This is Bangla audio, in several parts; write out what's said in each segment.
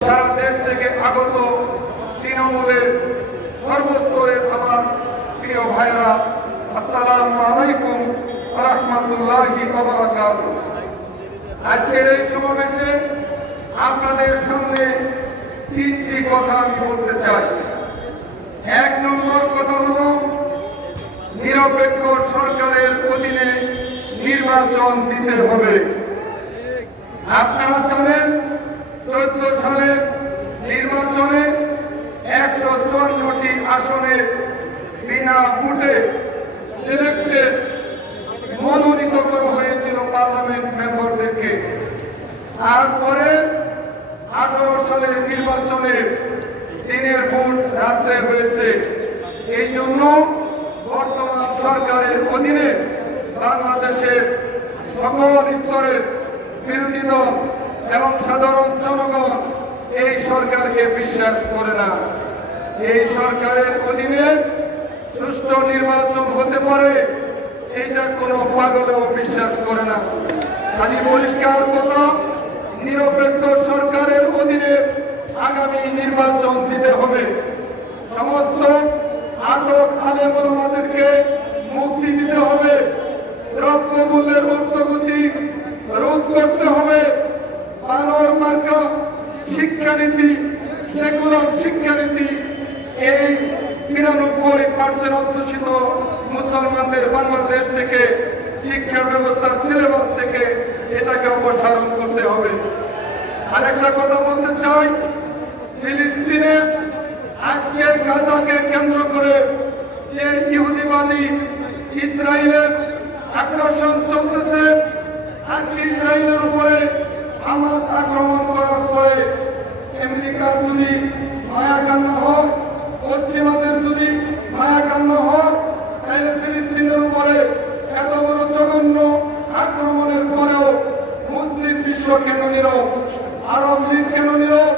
সারা দেশ থেকে আগত তৃণমূলের সর্বস্তরের আমার প্রিয় ভাইরা, আসসালামু আলাইকুম রহমতুল্লাহি আজকের এই সমাবেশে আপনাদের সামনে তিনটি কথা আমি বলতে চাই। এক নম্বর কথা হল, নিরপেক্ষ সরকারের অধীনে নির্বাচন দিতে হবে। আপনারা জানেন চোদ্দ সালের নির্বাচনে একশো চুয়ান্নটি আসনে বিনা ভোটে মনোনীত করা হয়েছিল পার্লামেন্ট মেম্বারদেরকে। তারপরে আঠারো সালের নির্বাচনে দিনের ভোট রাত্রে হয়েছে। এই জন্য বর্তমান সরকারের অধীনে বাংলাদেশের সকল স্তরের বিরোধী দল এবং সাধারণ জনগণ এই সরকারকে বিশ্বাস করে না। এই সরকারের অধীনে সুষ্ঠু নির্বাচন হতে পারে, এটা কোনো পাগলেও বিশ্বাস করে না। খালি পরিষ্কার কথা, নিরপেক্ষ সরকারের অধীনে আগামী নির্বাচন দিতে হবে। শিক্ষানীতি সেকুলার শিক্ষানীতি, এই নিরানব্বই পার্সেন্ট অধ্যুষিত মুসলমানদের বাংলাদেশ থেকে শিক্ষা ব্যবস্থার সিলেবাস থেকে এটাকে অপসারণ করতে হবে। আরেকটা কথা বলতে চাই ফিলিস্তিনে আজকের গাজাকে কেন্দ্র করে যে ইহুদিবাদী ইসরায়েলের আগ্রাসন চলতেছে, আজকে ইসরায়েলের উপরে হামাস আক্রমণ করার পরে আমেরিকার যদি মায়া কান্না হয় পশ্চিমাদের যদি মায়া কান্না হয় তাহলে ফিলিস্তিনের উপরে এত বড় জঘন্য আক্রমণের পরেও মুসলিম বিশ্ব কেন নীরব? আরব লীগ কেন নীরব?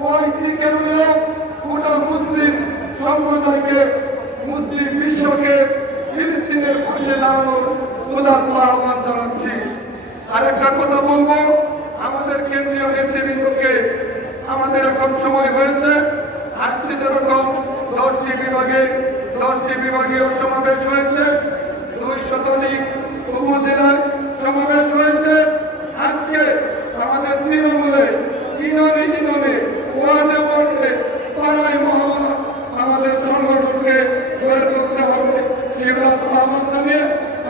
ওআইসি কেন নীরব? গোটা মুসলিম সম্প্রদায়কে, মুসলিম বিশ্বকে ফিলিস্তিনের পাশে দাঁড়ানোর উদাত্ত আহ্বান জানাচ্ছি। আরেকটা কথা বলব, আমাদের কেন্দ্রীয় নেতৃবৃন্দকে এখন সময় হয়েছে, আজকে যেরকম দশটি বিভাগে, দশটি বিভাগীয় সমাবেশ হয়েছে, দুই শতাধিক উপজেলার সমাবেশ হয়েছে। আজকে আমাদের তৃণমূলে ইননে ইননে ওয়ার্ডে ওয়ার্ডে পাড়ায় মহল্লা আমাদের সংগঠনকে গড়ে তুলতে হবে। সেগুলো আহ্বান জানিয়ে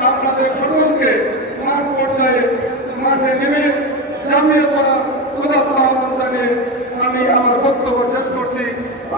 আপনাদের সকলকে মাঠ পর্যায়ে মাঠে নেমে জামিয়ে